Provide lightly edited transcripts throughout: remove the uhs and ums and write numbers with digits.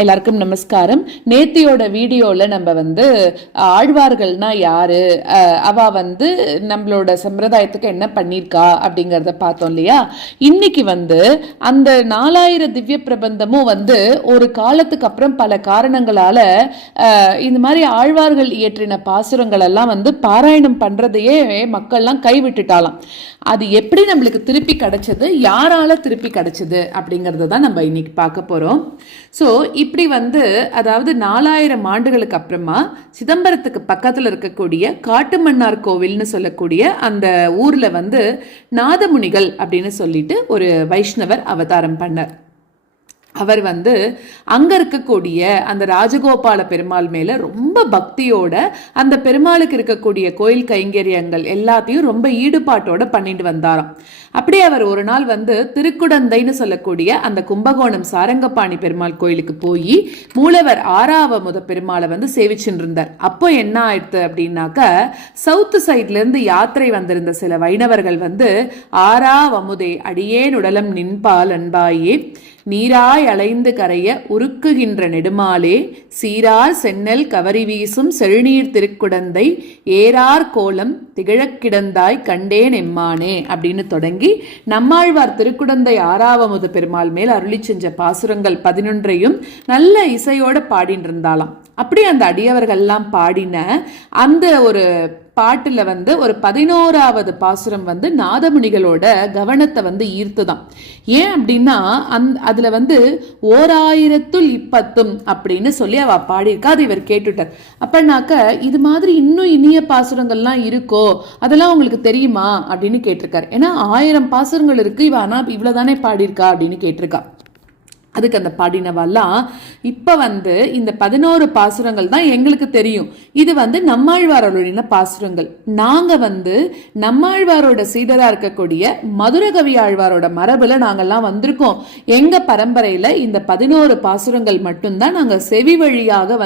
எல்லாருக்கும் நமஸ்காரம். நேத்தியோட வீடியோல நம்ம ஆழ்வார்கள்னா யாரு, அவ நம்மளோட சம்பிரதாயத்துக்கு என்ன பண்ணிருக்கா அப்படிங்கறத பார்த்தோம் இல்லையா. இன்னைக்கு அந்த 4000 திவ்ய பிரபந்தமும் ஒரு காலத்துக்கு அப்புறம் பல காரணங்களால இந்த மாதிரி ஆழ்வார்கள் இயற்றின பாசுரங்கள் எல்லாம் பாராயணம் பண்றதையே மக்கள்லாம் கைவிட்டுட்டாலாம். அது எப்படி நம்மளுக்கு திருப்பி கிடைச்சது, யாரால திருப்பி கிடைச்சது அப்படிங்கறத தான் நம்ம இன்னைக்கு பார்க்க போறோம். ஸோ இப்படி அதாவது 4000 ஆண்டுகளுக்கு அப்புறமா சிதம்பரத்துக்கு பக்கத்தில் இருக்கக்கூடிய காட்டுமன்னார் கோவில்னு சொல்லக்கூடிய அந்த ஊர்ல நாதமுனிகள் அப்படின்னு சொல்லிட்டு ஒரு வைஷ்ணவர் அவதாரம் பண்ணார். அவர் அங்க இருக்கக்கூடிய அந்த ராஜகோபால பெருமாள் மேல ரொம்ப பக்தியோட அந்த பெருமாளுக்கு இருக்கக்கூடிய கோயில் கைங்கரியங்கள் எல்லாத்தையும் ரொம்ப ஈடுபாட்டோட பண்ணிட்டு வந்தாராம். அப்படியே அவர் ஒரு நாள் திருக்குடந்தைன்னு சொல்லக்கூடிய அந்த கும்பகோணம் சாரங்கபாணி பெருமாள் கோயிலுக்கு போய் மூலவர் ஆறாவமுத பெருமாளை சேவிச்சுட்டு இருந்தார். அப்போ என்ன ஆயிடுத்து அப்படின்னாக்க, சவுத் சைட்ல இருந்து யாத்திரை வந்திருந்த சில வைணவர்கள் ஆறாவமுதே அடியேன் உடலம் நின்பால் அன்பாயே நீராய் அலைந்து கரைய உருக்குகின்ற நெடுமாலே சீரார் சென்னல் கவரி வீசும் செழுநீர் திருக்குடந்தை ஏறார் கோலம் திகழக்கிடந்தாய் கண்டேன் எம்மானே அப்படின்னு தொடங்கி நம்மாழ்வார் திருக்குடந்தை ஆறாவமுது பெருமாள் மேல் அருளி செஞ்ச பாசுரங்கள் 11ஐயும் நல்ல இசையோட பாடின்னு இருந்தாலாம். அப்படி அந்த அடியவர்கள்லாம் பாடின அந்த ஒரு பாட்டுல ஒரு 11ஆவது பாசுரம் நாதமுனிகளோட கவனத்தை ஈர்த்துதான். ஏன் அப்படின்னா அதுல 1010 அப்படின்னு சொல்லி அவ பாடியிருக்கா. அது இவர் கேட்டுட்டார். அப்படின்னாக்க இது மாதிரி இன்னும் இனிய பாசுரங்கள்லாம் இருக்கோ, அதெல்லாம் உங்களுக்கு தெரியுமா அப்படின்னு கேட்டிருக்காரு. ஏன்னா 1000 பாசுரங்கள் இருக்கு, இவ ஆனா இவ்வளவுதானே பாடியிருக்கா அப்படின்னு கேட்டிருக்கா. அதுக்கு அந்த பாடினவெல்லாம் இப்ப இந்த 11 பாசுரங்கள் தான் எங்களுக்கு தெரியும், இது நம்மாழ்வாரோட பாசுரங்கள். நாங்க நம்மாழ்வாரோட சீடரா இருக்கக்கூடிய மதுரகவி ஆழ்வாரோட மரபுல நாங்கெல்லாம் வந்திருக்கோம். எங்க பரம்பரையில இந்த 11 பாசுரங்கள் மட்டும்தான் நாங்க செவி வழியாக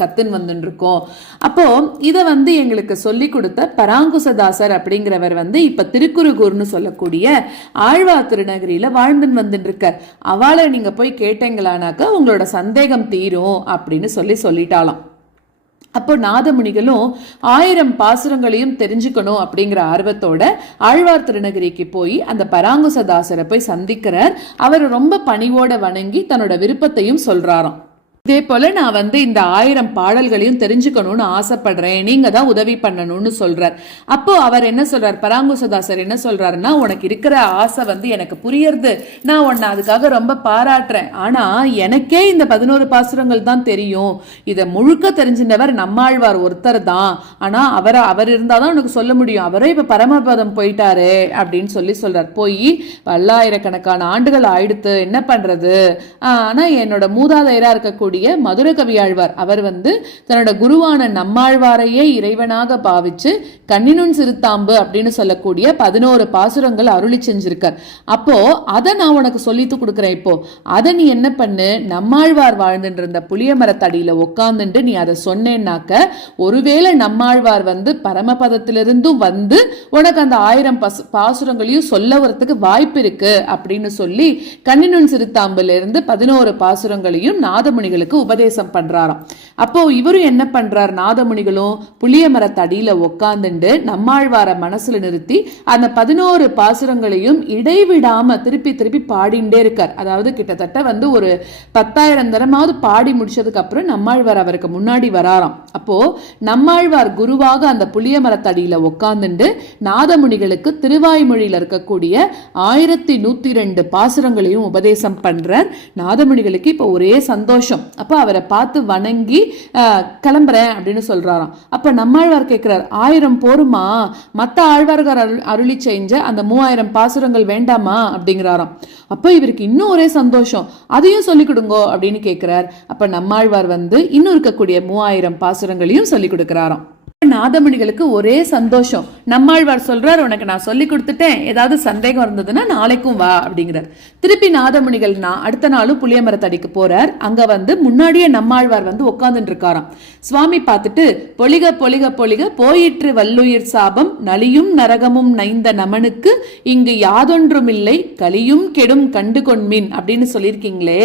கத்துன்னு வந்துட்டு இருக்கோம். அப்போ இத எங்களுக்கு சொல்லி கொடுத்த பராங்குசதாசர் அப்படிங்கிறவர் இப்ப திருக்குறுகூர்னு சொல்லக்கூடிய ஆழ்வார் திருநகரியில வாழ்ந்துன்னு வந்துட்டு இருக்கார். அவளை நீங்க போய் கேட்டீங்களானாக்க உங்களோட சந்தேகம் தீரும் அப்படின்னு சொல்லிட்டாலாம். அப்போ நாதமுனிகளும் 1000 பாசுரங்களையும் தெரிஞ்சுக்கணும் அப்படிங்கிற ஆர்வத்தோட ஆழ்வார் திருநகரிக்கு போய் அந்த பராங்குசதாசரை போய் சந்திக்கிறார். அவர் ரொம்ப பணிவோட வணங்கி தன்னோட விருப்பத்தையும் சொல்றாராம். இதே போல நான் இந்த 1000 பாடல்களையும் தெரிஞ்சுக்கணும்னு ஆசைப்படுறேன், நீங்க தான் உதவி பண்ணணும்னு சொல்றார். அப்போ அவர் என்ன சொல்றார், பராங்குசதாசர் என்ன சொல்றாருன்னா, உனக்கு இருக்கிற ஆசை எனக்கு புரியறது, நான் உன்னை அதுக்காக ரொம்ப பாராட்டுறேன். ஆனா எனக்கே இந்த 11 பாசுரங்கள் தான் தெரியும், இதை முழுக்க தெரிஞ்சினவர் நம்மாழ்வார் ஒருத்தர் தான். ஆனா அவர் இருந்தாதான் உனக்கு சொல்ல முடியும், அவரே இப்ப பரமபதம் போயிட்டாரு அப்படின்னு சொல்றார். போய் பல்லாயிரக்கணக்கான ஆண்டுகள் ஆயிடுத்து, என்ன பண்றது, ஆனா என்னோட மூதாதையரா இருக்கக்கூடிய மதுரகவி ஆழ்வார் அவர் தன்னோட குருவான நம்மாழ்வாரையே இறைவனாக பாவிச்சு கண்ணினுன் சிறுத்தாம்பு அப்படின்னு சொல்லக்கூடிய 11 பாசுரங்கள் அருளி செஞ்சிருக்கார். அப்போ அதை நான் உனக்கு சொல்லித்து கொடுக்குறேன். இப்போ அதை நீ என்ன பண்ணு, நம்மாழ்வார் வாழ்ந்துட்டு இருந்த புளிய மரத்தடியில உட்காந்துட்டு நீ அதை சொன்னேன்னாக்க, ஒருவேளை நம்மாழ்வார் பரமபதத்திலிருந்தும் உனக்கு அந்த 1000 பாசுரங்களையும் சொல்ல வரத்துக்கு வாய்ப்பு இருக்கு அப்படின்னு சொல்லி கண்ணினுன் சிறுத்தாம்புல இருந்து 11 பாசுரங்களையும் நாதமுனிகள் உபதேசம் பண்றாராம். அப்போ இவரும் என்ன பண்றார், நாதமுனிகளும் புளிய மரத்தடியில உட்கார்ந்துட்டு நம்மாழ்வார மனசுல நிறுத்தி அந்த 11 பாசுரங்களையும் இடைவிடாம திருப்பி திருப்பி பாடிண்டே இருக்கார். அதாவது கிட்டத்தட்ட ஒரு 10,000 தரமாவது பாடி முடிச்சதுக்கு அப்புறம் நம்மாழ்வார் அவருக்கு முன்னாடி வராராம். அப்போ நம்மாழ்வார் குருவாக அந்த புளிய மரத்தடியில உட்கார்ந்துட்டு நாதமுனிகளுக்கு திருவாய்மொழியில இருக்கக்கூடிய 1102 பாசுரங்களையும் உபதேசம் பண்றார். நாதமுனிகளுக்கு இப்ப ஒரே சந்தோஷம். அப்ப அவரை பார்த்து வணங்கி கிளம்புறேன் அப்படின்னு சொல்றாராம். அப்ப நம்மாழ்வார் கேட்கிறார், 1000 போருமா, மத்த ஆழ்வார்கள் அருளி செஞ்ச அந்த 3000 பாசுரங்கள் வேண்டாமா அப்படிங்கிறாராம். அப்ப இவருக்கு இன்னும் ஒரே சந்தோஷம், அதையும் சொல்லிக் கொடுங்கோ அப்படின்னு கேட்கிறார். அப்ப நம்மாழ்வார் இன்னும் இருக்கக்கூடிய 3000 பாசுரங்களையும் சொல்லிக் கொடுக்கிறாராம். நாதமணிகளுக்கு ஒரே சந்தோஷம். நம்மாழ்வார் சொல்றார், உனக்கு நான் சொல்லி கொடுத்துட்டேன், ஏதாவது சந்தேகம் இருந்ததுன்னா நாளைக்கும் வா அப்படிங்கிறார். திருப்பி நாதமணிகள் அடுத்த நாளும் புளிய மரத்தடிக்கு போறார். அங்க முன்னாடியே நம்மாழ்வார் உட்கார்ந்துட்டு இருக்காராம். சுவாமி பார்த்துட்டு, பொலிக பொலிக பொலிக போயிற்று வல்லுயிர் சாபம் நலியும் நரகமும் நைந்த நமனுக்கு இங்கு யாதொன்றும் இல்லை கலியும் கெடும் கண்டு கொண்மின் அப்படின்னு சொல்லியிருக்கீங்களே,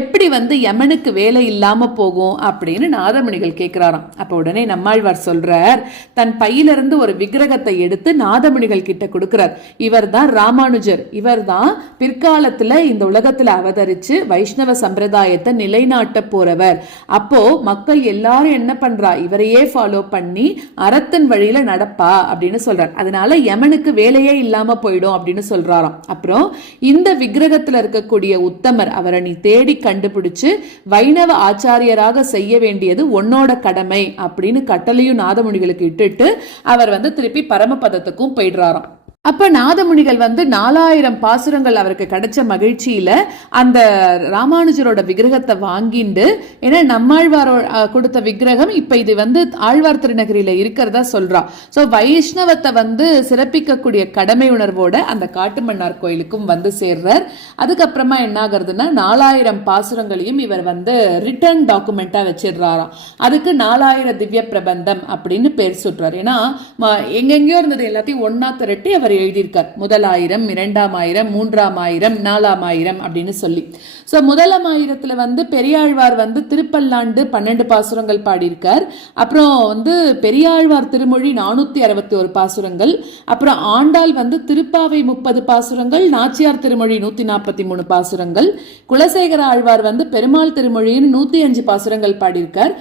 எப்படி யமனுக்கு வேலை இல்லாம போகும் அப்படின்னு நாதமணிகள் கேட்கிறாராம். அப்ப உடனே நம்மாழ்வார் சொல்ற, தன் பையிலிருந்து ஒரு விக்கிரகத்தை எடுத்து நாதமணிகள் கிட்ட கொடுக்கிறார். இவர் தான் ராமானுஜர். இவர் தான் பிற்காலத்துல இந்த உலகத்துல அவதரிச்சு வைஷ்ணவ சம்பிரதாயத்தை நிலைநாட்ட போறவர். அப்போ மக்கள் எல்லாரும் என்ன பண்றா, இவரையே ஃபாலோ பண்ணி அறத்தின் வழியில நடப்பா அப்படின்னு சொல்றார். அதனால யமனுக்கு வேலையே இல்லாம போயிடும் அப்படின்னு சொல்றாராம். அப்புறம் இந்த விக்கிரகத்துல இருக்கக்கூடிய உத்தமர், அவரை நீ தேடி கண்டுபிடிச்சு வைணவ ஆச்சாரியராக செய்ய வேண்டியது உன்னோட கடமை அப்படின்னு கட்டளையும் நாதமுனிகளுக்கு இட்டுட்டு அவர் திருப்பி பரமபதத்துக்கும் போயிடுறாராம். அப்ப நாதமுனிகள் 4000 பாசுரங்கள் அவருக்கு கிடைச்ச மகிழ்ச்சியில அந்த ராமானுஜரோட விக்கிரகத்தை வாங்கிண்டு, ஏன்னா நம்மாழ்வாரோ கொடுத்த விக்கிரகம் இப்ப இது ஆழ்வார் திருநகரியில இருக்கிறதா சொல்றா. சோ வைஷ்ணவத்தை சிறப்பிக்கக்கூடிய கடமை உணர்வோட அந்த காட்டுமன்னார் கோயிலுக்கும் சேர்றார். அதுக்கப்புறமா என்ன ஆகுறதுன்னா 4000 பாசுரங்களையும் இவர் ரிட்டர்ன் டாக்குமெண்டா வச்சிடுறாராம். அதுக்கு 4000 திவ்ய பிரபந்தம் அப்படின்னு பேர் சொல்றாரு. ஏன்னா எங்கெங்கயோ இருந்தது எல்லாத்தையும் ஒன்னா திரட்டி அவர் எழுதியிருக்கார். 1000, 2000, 3000, 4000 அப்படின்னு சொல்லி. சோ 1000 பெரியாழ்வார் திருப்பல்லாண்டு 12 பாசுரங்கள் பாடியிருக்கார். அப்புறம் பெரியாழ்வார் திருமொழி 461 பாசுரங்கள். அப்புறம் ஆண்டாள் திருப்பாவை 30 பாசுரங்கள், நாச்சியார் திருமொழி 143 பாசுரங்கள், குலசேகர ஆழ்வார் பெருமாள் திருமொழியின் 105 பாசுரங்கள் பாடியிருக்கார்.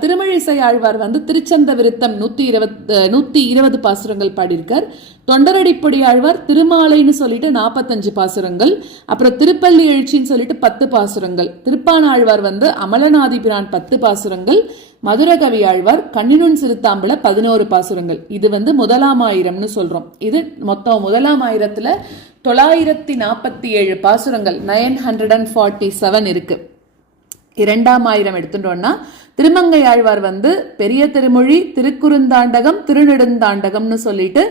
திருமழிசை ஆழ்வார் திருச்சந்த விருத்தம் 120 பாசுரங்கள் பாடியிருக்கார். தொண்டரடிப்பொடி ஆழ்வார் திருமாலைன்னு சொல்லிட்டு 45 பாசுரங்கள், அப்புறம் திருப்பள்ளி எழுச்சின்னு சொல்லிட்டு 10 பாசுரங்கள், திருப்பான ஆழ்வார் அமலநாதிபிரான் 10 பாசுரங்கள், மதுரகவி ஆழ்வார் கண்ணினுன் சிறுத்தாம்பல 11 பாசுரங்கள். இது 1000 சொல்றோம். இது மொத்தம் 1000 947 பாசுரங்கள் 947 இருக்கு. 2000 எடுத்துட்டோம்னா திருமங்கை ஆழ்வார் பெரிய திருமொழி, திருக்குறுந்தாண்டகம், திருநெடுந்தாண்டகம்னு சொல்லிட்டு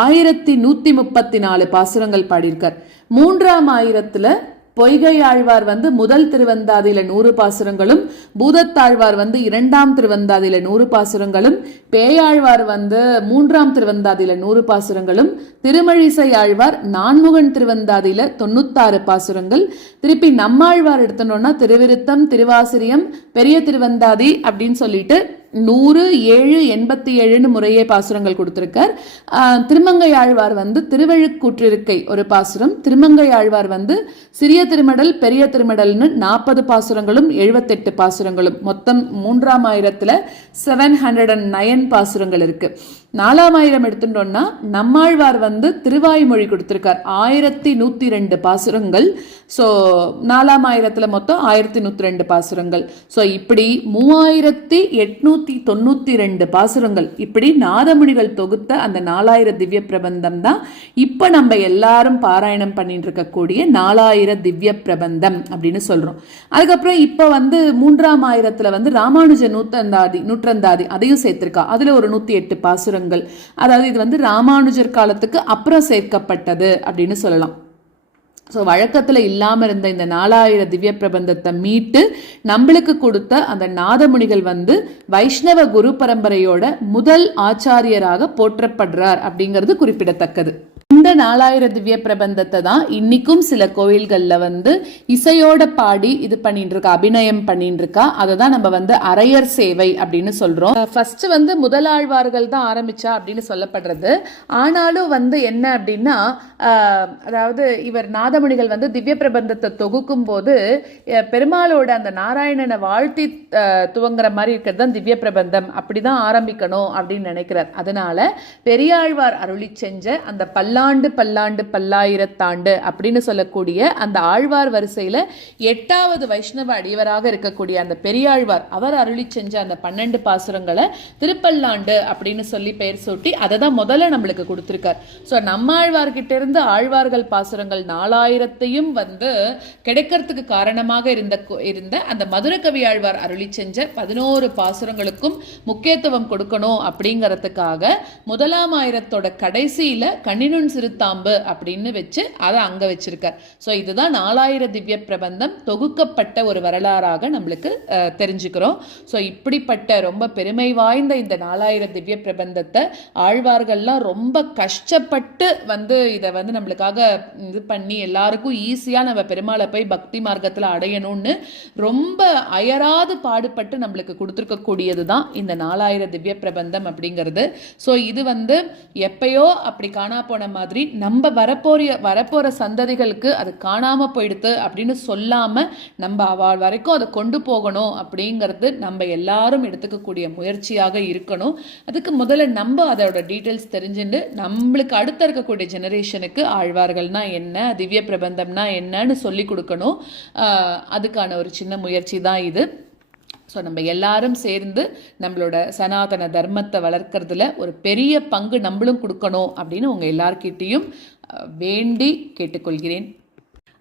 1134 பாசுரங்கள் பாடியிருக்கார். 3000 பொய்கை ஆழ்வார் முதல் திருவந்தாதியில 100 பாசுரங்களும், பூதத்தாழ்வார் 2ஆம் திருவந்தாதியில 100 பாசுரங்களும், பேயாழ்வார் 3ஆம் திருவந்தாதியில 100 பாசுரங்களும், திருமழிசை ஆழ்வார் 4முகன் திருவந்தாதியில 96 பாசுரங்கள். திருப்பி நம்மாழ்வார் எடுத்தோம்னா திருவிருத்தம், திருவாசிரியம், பெரிய திருவந்தாதி அப்படின்னு சொல்லிட்டு 100, 7, 87 முறையே பாசுரங்கள் கொடுத்திருக்கார். திருமங்கை ஆழ்வார் திருவழுக்கூற்றிருக்கை ஒரு பாசுரம், திருமங்கை ஆழ்வார் சிறிய திருமடல், பெரிய திருமடல்னு 40 பாசுரங்களும் 78 பாசுரங்களும், மொத்தம் 3000 709 பாசுரங்கள் இருக்கு. 4000 எடுத்துட்டோம்னா நம்மாழ்வார் திருவாய்மொழி கொடுத்திருக்கார் 1102 பாசுரங்கள். சோ 4000 மொத்தம் 1102 பாசுரங்கள். சோ இப்படி 3892 பாசுரங்கள். இப்படி நாதமுனிகள் தொகுத்த அந்த 4000 திவ்ய பிரபந்தம் தான் இப்ப நம்ம எல்லாரும் பாராயணம் பண்ணிட்டு இருக்கக்கூடிய 4000 திவ்ய பிரபந்தம் அப்படின்னு சொல்றோம். அதுக்கப்புறம் இப்ப 3000 ராமானுஜ நூற்றந்தாதி அதையும் சேர்த்திருக்கா. அதுல ஒரு 108 பாசுரங்கள். அதாவது இது ராமானுஜர் காலத்துக்கு அப்புறம் சேர்க்கப்பட்டது அப்படின்னு சொல்லலாம். ஸோ வழக்கத்தில் இல்லாமல் இருந்த இந்த 4000 திவ்ய பிரபந்தத்தை மீட்டு நம்மளுக்கு கொடுத்த அந்த நாதமுனிகள் வைஷ்ணவ குரு பரம்பரையோட முதல் ஆச்சாரியராக போற்றப்படுறார் அப்படிங்கிறது குறிப்பிடத்தக்கது. இந்த 4000 திவ்ய பிரபந்தத்தை தான் இன்னைக்கும் சில கோயில்கள்ல இசையோட பாடி இது பண்ணிட்டு இருக்கா, அபிநயம் பண்ணிட்டு இருக்கா. அதை தான் நம்ம அரையர் சேவை அப்படின்னு சொல்றோம். ஃபர்ஸ்ட் முதலாழ்வார்கள் தான் ஆரம்பிச்சா அப்படின்னு சொல்லப்படுறது. ஆனாலும் என்ன அப்படின்னா, அதாவது இவர் நாதமுனிகள் திவ்ய பிரபந்தத்தை தொகுக்கும் போது பெருமாளோட அந்த நாராயணனை வாழ்த்தி துவங்குற மாதிரி இருக்கிறது தான் திவ்ய பிரபந்தம், அப்படிதான் ஆரம்பிக்கணும் அப்படின்னு நினைக்கிறார். அதனால பெரியாழ்வார் அருளி செஞ்ச அந்த பல்லாண்டு பல்லாண்டு பல்லாயிரத்தாண்டு அப்படின்னு சொல்லக்கூடிய அந்த ஆழ்வார் வரிசையில் 8வது வைஷ்ணவ அடியவராக இருக்கக்கூடிய அந்த பெரியாழ்வார் அவர் அருளி செஞ்ச அந்த 12 பாசுரங்களை திருப்பல்லாண்டு அப்படின்னு சொல்லி பெயர் சூட்டி அதை தான் முதல்ல நம்மளுக்கு கொடுத்துருக்கார். ஸோ நம்மாழ்வார்கிட்ட இருந்து ஆழ்வார்கள் பாசுரங்கள் 4000த்தையும் கிடைக்கிறதுக்கு காரணமாக இருந்த அந்த மதுரகவி ஆழ்வார் அருளி செஞ்ச 11 பாசுரங்களுக்கும் முக்கியத்துவம் கொடுக்கணும் அப்படிங்கிறதுக்காக முதலாம் ஆயிரத்தோட கடைசியில கண்ணினுன் சிறுத்தாம்பு அப்படின்னு வச்சு அதை அங்க வச்சிருக்கார். ஸோ இதுதான் 4000 திவ்ய பிரபந்தம் தொகுக்கப்பட்ட ஒரு வரலாறாக நம்மளுக்கு தெரிஞ்சுக்கிறோம். ஸோ இப்படிப்பட்ட ரொம்ப பெருமை வாய்ந்த இந்த 4000 திவ்ய பிரபந்தத்தை ஆழ்வார்கள்லாம் ரொம்ப கஷ்டப்பட்டு இதை நம்மளுக்காக இது பண்ணி எல்லாருக்கும் ஈஸியா நம்ம பெருமாளை போய் பக்தி மார்க்கத்தில் அடையணும்னு ரொம்ப அயராது பாடுபட்டு நம்மளுக்கு கொடுத்துருக்கக்கூடியது தான் இந்த 4000 திவ்ய பிரபந்தம் அப்படிங்கிறது. ஸோ இது எப்பயோ அப்படி காணா போன மாதிரி நம்ம வரப்போற சந்ததிகளுக்கு அது காணாம போயிடுது அப்படின்னு சொல்லாம நம்ம அவள் வரைக்கும் அதை கொண்டு போகணும் அப்படிங்கிறது நம்ம எல்லாரும் எடுத்துக்கக்கூடிய முயற்சியாக இருக்கணும். அதுக்கு முதல்ல நம்ம அதோட டீட்டெயில்ஸ் தெரிஞ்சுட்டு நம்மளுக்கு அடுத்த இருக்கக்கூடிய ஜெனரேஷனுக்கு ஆழ்வார்கள்னா என்ன, திவ்ய பிரபந்தம்னா என்னன்னு சொல்லி கொடுக்கணும். அதுக்கான ஒரு சின்ன முயற்சி தான் இது. ஸோ நம்ம எல்லாரும் சேர்ந்து நம்மளோட சனாதன தர்மத்தை வளர்க்கறதுல ஒரு பெரிய பங்கு நம்மளும் கொடுக்கணும் அப்படின்னு உங்கள் எல்லார்கிட்டையும் வேண்டி கேட்டுக்கொள்கிறேன்.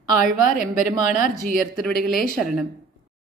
ஆழ்வார் எம்பெருமானார் ஜீயர் திருவடிகளே சரணம்.